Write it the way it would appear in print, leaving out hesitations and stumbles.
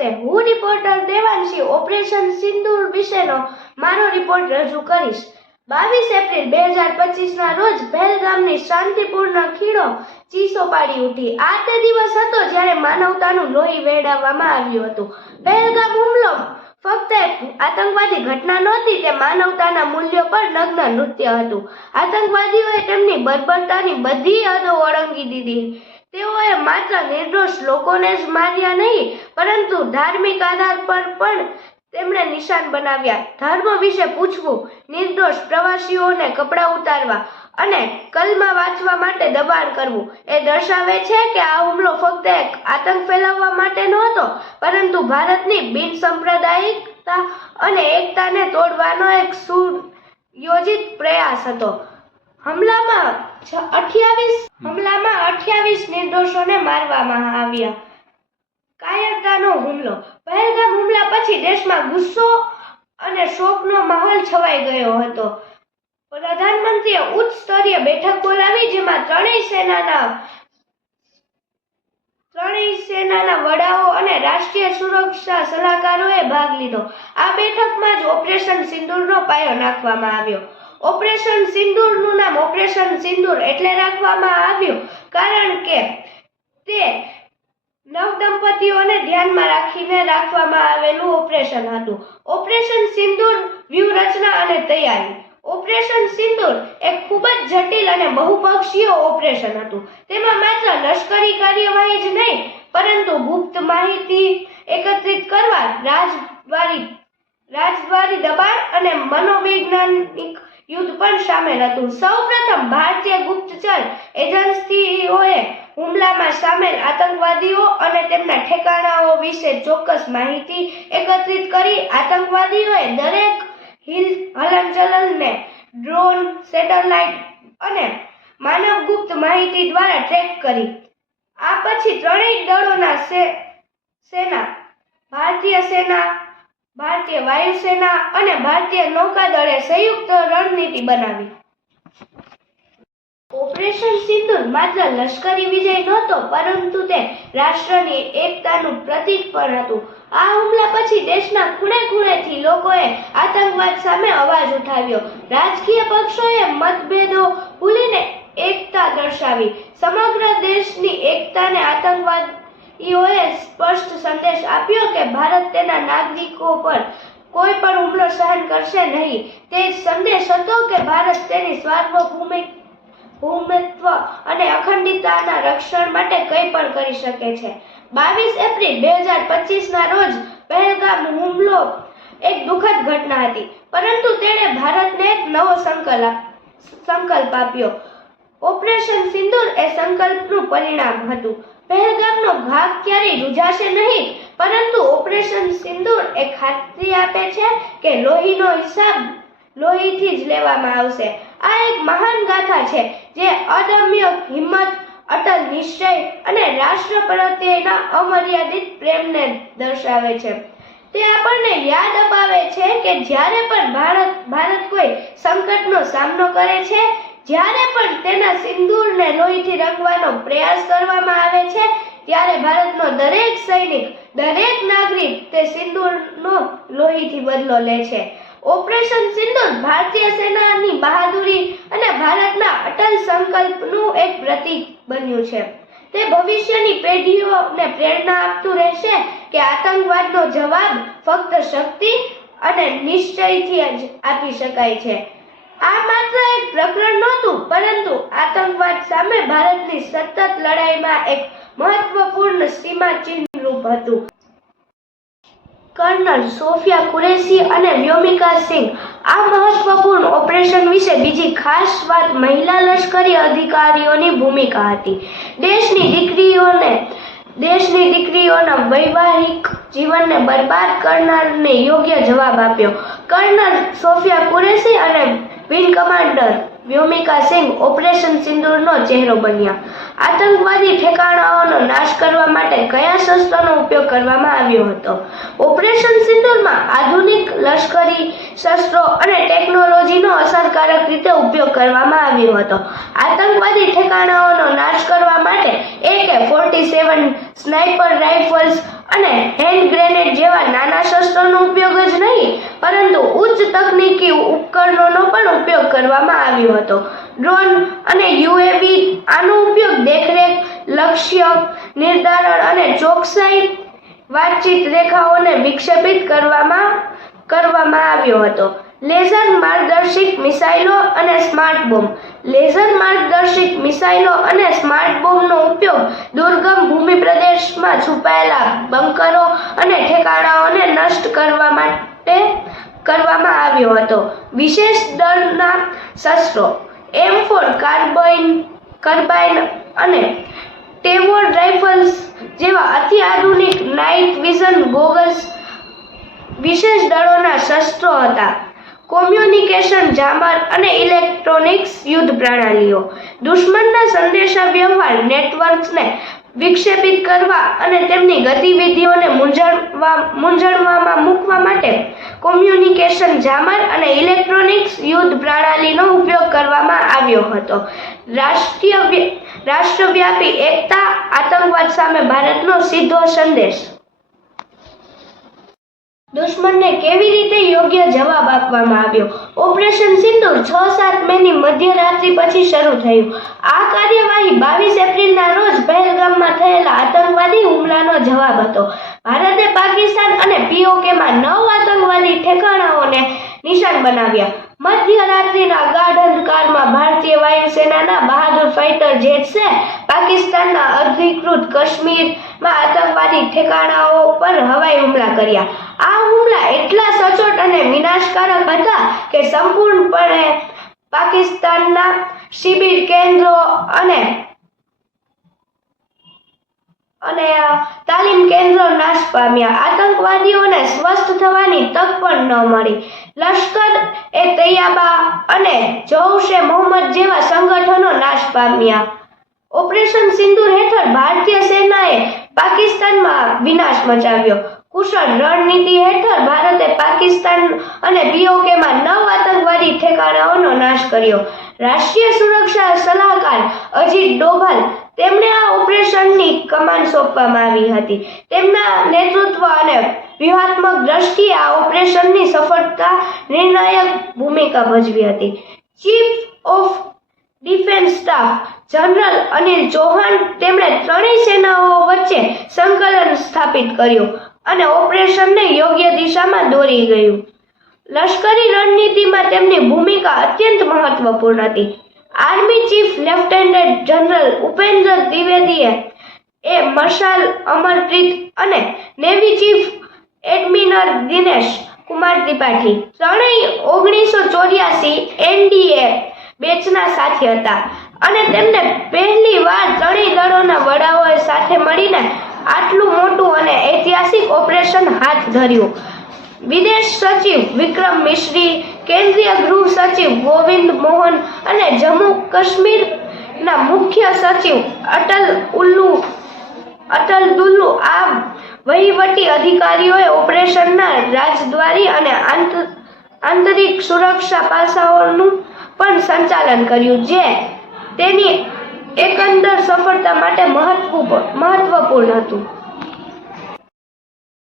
નમસ્તે, હું reporter Devanshi operation સિંદૂર વિશેનો મારો રિપોર્ટ રજૂ કરીશ। 22 એપ્રિલ 2025ના રોજ પહેલગામની શાંતિપૂર્ણ ખીણો ચીસો પાડી ઉઠી। આ તે દિવસ હતો જ્યારે માનવતાનું લોહી વેડાવવામાં આવ્યું હતું। પહેલગામ હુમલો ફક્ત એક આતંકવાદી ઘટના નહોતી, તે માનવતાના મૂલ્યો પર નગ્ન નૃત્ય હતું। આતંકવાદીઓએ તેમની બર્બરતાની બધી હદો ઓળંગી દીધી। તેઓએ માત્ર નિર્દોષ લોકોને જ માર્યા નહીં, પરંતુ ધાર્મિક આધાર પર પણ તેમણે નિશાન બનાવ્યા। ધર્મ વિશે પૂછવું, નિર્દોષ પ્રવાસીઓને કપડાં ઉતારવા અને કલમા વાંચવા માટે દબાણ કરવું એ દર્શાવે છે કે આ હુમલો ફક્ત એક આતંક ફેલાવવા માટે નહોતો, પરંતુ ભારતની બિનસાંપ્રદાયિકતા અને એકતાને તોડવાનો એક સુયોજિત પ્રયાસ હતો। હુમલામાં 28 નિર્દોષોને મારવામાં આવ્યા। કાયરતાનો હુમલો। પહેલગામ હુમલા પછી દેશમાં ગુસ્સો અને શોકનો માહોલ છવાઈ ગયો હતો। પ્રધાનમંત્રીએ ઉચ્ચ સ્તરીય બેઠક બોલાવી, જેમાં ત્રણેય સેનાના વડાઓ અને રાષ્ટ્રીય સુરક્ષા સલાહકારોએ ભાગ લીધો। આ બેઠકમાં જ ઓપરેશન સિંદૂરનો પાયો નાખવામાં આવ્યો। ઓપરેશન સિંદૂરનું નામ ઓપરેશન સિંદૂર એટલે રાખવામાં આવ્યું કારણ કે તે નવદંપતીઓને ધ્યાનમાં રાખીને રાખવામાં આવેલું ઓપરેશન હતું। ઓપરેશન સિંદૂર વ્યૂહરચના અને તૈયારી। ઓપરેશન સિંદૂર એક ખૂબ જ જટિલ અને બહુપક્ષીય ઓપરેશન હતું। તેમાં માત્ર લશ્કરી કાર્યવાહી જ નહીં, પરંતુ ગુપ્ત માહિતી એકત્રિત કરવા, રાજદ્વારી દબાણ અને મનોવૈજ્ઞાનિક યુદ્ધ પણ સામેલ હતું। સૌપ્રથમ ભારતીય ગુપ્તચર એજન્સીઓએ હુમલામાં સામેલ આતંકવાદીઓ અને તેમના ઠેકાણાઓ વિશે ચોક્કસ માહિતી એકત્રિત કરી। આતંકવાદીઓએ દરેક હલનચલનને ડ્રોન, સેટેલાઇટ અને માનવગુપ્ત માહિતી દ્વારા ટ્રેક કરી। આ પછી ત્રણેય દળોના સેના, ભારતીય સેના, ભારતીય વાયુસેના અને ભારતીય નૌકાદળે સંયુક્ત રણનીતિ બનાવી। ઓપરેશન સિંદૂર માત્ર લશ્કરી વિજય નહોતો, પરંતુ તે રાષ્ટ્રની એકતાનું પ્રતીક પણ હતું। આ હુમલા પછી દેશના ખૂણે-ખૂણેથી લોકોએ આતંકવાદ સામે અવાજ ઉઠાવ્યો। રાજકીય પક્ષોએ મતભેદો ભૂલીને એકતા દર્શાવી। સમગ્ર દેશની એકતાને આતંકવાદીઓએ સ્પષ્ટ સંદેશ આપ્યો કે ભારત તેના નાગરિકો પર કોઈ પણ હુમલો સહન કરશે નહીં। તે સંદેશ હતો કે ભારત તેની સાર્વભૌમિકત્વ અને અખંડિતતાના રક્ષણ માટે કંઈ પણ કરી શકે છે। 22 એપ્રિલ 2025ના રોજ પહેલગામ હુમલો એક દુઃખદ ઘટના હતી, પરંતુ તેણે ભારતને એક નવો સંકલ્પ આપ્યો। ઓપરેશન સિંદૂર એ સંકલ્પનું પરિણામ હતું। પહેલગામનો ઘા ક્યારેય રૂઝાશે નહીં, પરંતુ ઓપરેશન સિંદૂર એ ખાતરી આપે છે કે લોહીનો હિસાબ લોહીથી જ લેવામાં આવશે। આ એક મહાન ગાથા છે જે અદમ્ય હિંમત, અટલ નિશ્ચય અને રાષ્ટ્ર પ્રત્યેના અમર્યાદિત પ્રેમને દર્શાવે છે। તે આપણને યાદ અપાવે છે કે જ્યારે પણ ભારત કોઈ સંકટનો સામનો કરે છે, જ્યારે પણ તેના સિંદૂરને લોહીથી રંગવાનો પ્રયાસ કરવામાં આવે છે, ત્યારે ભારતનો દરેક સૈનિક, દરેક નાગરિક તે સિંદૂરનો લોહીથી બદલો લે છે। ઓપરેશન સિંદૂર ભારતીય સેનાની બહાદુરી અને ભારતના અટલ સંકલ્પનું એક પ્રતીક બન્યું છે। તે ભવિષ્યની પેઢીઓને પ્રેરણા આપતું રહેશે કે આતંકવાદનો જવાબ ફક્ત શક્તિ અને નિશ્ચયથી જ આપી શકાય છે। આ માત્ર એક પ્રકરણ નહોતું, પરંતુ આતંકવાદ સામે ભારતની સતત લડાઈમાં એક મહત્વપૂર્ણ સીમાચિહ્નરૂપ હતું। કર્નલ સોફિયા કુરેશી અને વ્યોમિકા સિંહ। આ મહત્વપૂર્ણ ઓપરેશન વિશે બીજી ખાસ વાત મહિલા લશ્કરી અધિકારીઓની ભૂમિકા હતી। દેશની દીકરીઓના વૈવાહિક જીવનને બરબાદ કરનારને યોગ્ય જવાબ આપ્યો। કર્નલ સોફિયા કુરેશી અને વિંગ કમાન્ડર વ્યોમિકા સિંહ ઓપરેશન સિંદૂરનો ચહેરો બન્યા। આતંકવાદી ઠેકાણાઓનો નાશ કરવા માટે કયા શસ્ત્રોનો ઉપયોગ કરવામાં આવ્યો હતો? ઓપરેશન સિંદૂરમાં આધુનિક લશ્કરી શસ્ત્રો અને ટેકનોલોજીનો અસરકારક રીતે ઉપયોગ કરવામાં આવ્યો હતો। આતંકવાદી ઠેકાણાઓનો નાશ કરવા માટે AK-47 સ્નાઇપર રાઇફલ્સ અને હેન્ડ ગ્રેનેડ પરંતુ ઉચ્ચ તકનીકી ઉપકરણોનો પણ ઉપયોગ કરવામાં આવ્યો હતો. ડ્રોન અને યુએવી આનો ઉપયોગ દેખરેખ, લક્ષ્ય નિર્ધારણ અને ચોકસાઈ વાતચીત રેખાઓને વિક્ષેપિત કરવામાં આવ્યો હતો. લેઝર માર્ગદર્શિત મિસાઇલો અને સ્માર્ટ બોમ્બ. લેઝર માર્ગદર્શિત મિસાઇલો અને સ્માર્ટ બોમ્બનો ઉપયોગ દુર્ગમ ભૂમિ પ્રદેશમાં છુપાયેલા બંકરો અને ઠેકાણાઓને નષ્ટ કરવા માટે કરવામાં આવ્યો હતો. વિશેષ દળના શસ્ત્રો M4 કાર્બાઇન અને ટેવોર રાઇફલ્સ જેવા અત્યાધુનિક નાઇટ વિઝન ગોગલ્સ વિશેષ દળોના શસ્ત્રો હતા. કોમ્યુનિકેશન જામર અને ઇલેક્ટ્રોનિક્સ યુદ્ધ પ્રણાલીઓ. દુશ્મનના સંદેશાવ્યવહાર નેટવર્ક્સને વિક્ષેપિત કરવા અને તેમની ગતિવિધિઓને મૂંઝવણમાં મૂકવા માટે કોમ્યુનિકેશન જામર અને ઇલેક્ટ્રોનિક્સ યુદ્ધ પ્રણાલીનો ઉપયોગ કરવામાં આવ્યો હતો. રાષ્ટ્રવ્યાપી એકતા, આતંકવાદ સામે ભારતનો સીધો સંદેશ. દુશ્મનને કેવી રીતે યોગ્ય જવાબ આપવામાં આવ્યો? ઓપરેશન સિંદૂર 6-7 મેની મધ્યરાત્રિ પછી શરૂ થયું. આ કાર્યવાહી 22 એપ્રિલના રોજ પહેલગામમાં થયેલા આતંકવાદી હુમલાનો જવાબ હતો. ભારતે પાકિસ્તાન અને POKમાં 9 આતંકવાદી ઠેકાણાઓને નિશાન બનાવ્યા. મધ્યરાત્રિના ગાઢ અંધકારમાં ભારતીય વાયુસેનાના બહાદુર ફાઇટર જેટ્સે પાકિસ્તાનના અધિકૃત કાશ્મીરમાં આતંકવાદી ઠેકાણાઓ પર હવાઈ હુમલા કર્યા. આ હુમલા એટલા સચોટ અને વિનાશકારક હતા કે સંપૂર્ણપણે પાકિસ્તાનના શિબિર કેન્દ્રો અને તાલીમ કેન્દ્રો નાશ પામ્યા. આતંકવાદીઓને સ્વસ્થ થવાની તક પણ ન મળી. લશ્કર-એ-તૈયબા અને જૌશ-એ-મોહમ્મદ જેવા સંગઠનો નાશ પામ્યા. ઓપરેશન સિંદૂર હેઠળ ભારતીય સેનાએ પાકિસ્તાનમાં વિનાશ મચાવ્યો. કુશળ રણનીતિ હેઠળ ભારતે પાકિસ્તાન અને POKમાં 9 આતંકવાદી ઠેકાણાઓનો નાશ કર્યો. રાષ્ટ્રીય સુરક્ષા સલાહકાર અજીત ડોભાલ તેમને આ ઓપરેશનની કમાન સોંપવામાં આવી હતી. તેમના નેતૃત્વ અને વ્યૂહાત્મક દ્રષ્ટિએ આ ઓપરેશનની સફળતા નિર્ણાયક ભૂમિકા ભજવી હતી. Chief of defence staff general Anil Chauhan તેમણે ત્રણેય સેનાઓ વચ્ચે સંકલન સ્થાપિત કર્યું અને ઓપરેશનને યોગ્ય દિશામાં દોરી ગયું. લશ્કરી રણનીતિમાં તેમની ભૂમિકા અત્યંત મહત્વપૂર્ણ હતી. Army chief lieutenant general Upendra દ્વિવેદીએ મશાલ અમરપ્રીત અને navy chief admiral Dinesh Kumar Tripathi ત્રણેય 1984 NDA બેચના સાથી હતા અને તેમને પહેલી વાર ત્રણેય દળોના વડાઓએ સાથે મળીને આટલું મોટું અને ઐતિહાસિક ઓપરેશન હાથ ધર્યું. વિદેશ સચિવ વિક્રમ મિશ્રી, કેન્દ્રીય ગૃહ સચિવ ગોવિંદ મોહન અને જમ્મુ કાશ્મીરના મુખ્ય સચિવ અટલ દુલ્લુ આ વહીવટી અધિકારીઓએ ઓપરેશનના રાજદ્વારી અને આંતરિક સુરક્ષા પાસાઓનું પણ સંચાલન કર્યું, જે તેની એકંદર સફળતા માટે મહત્વપૂર્ણ હતું.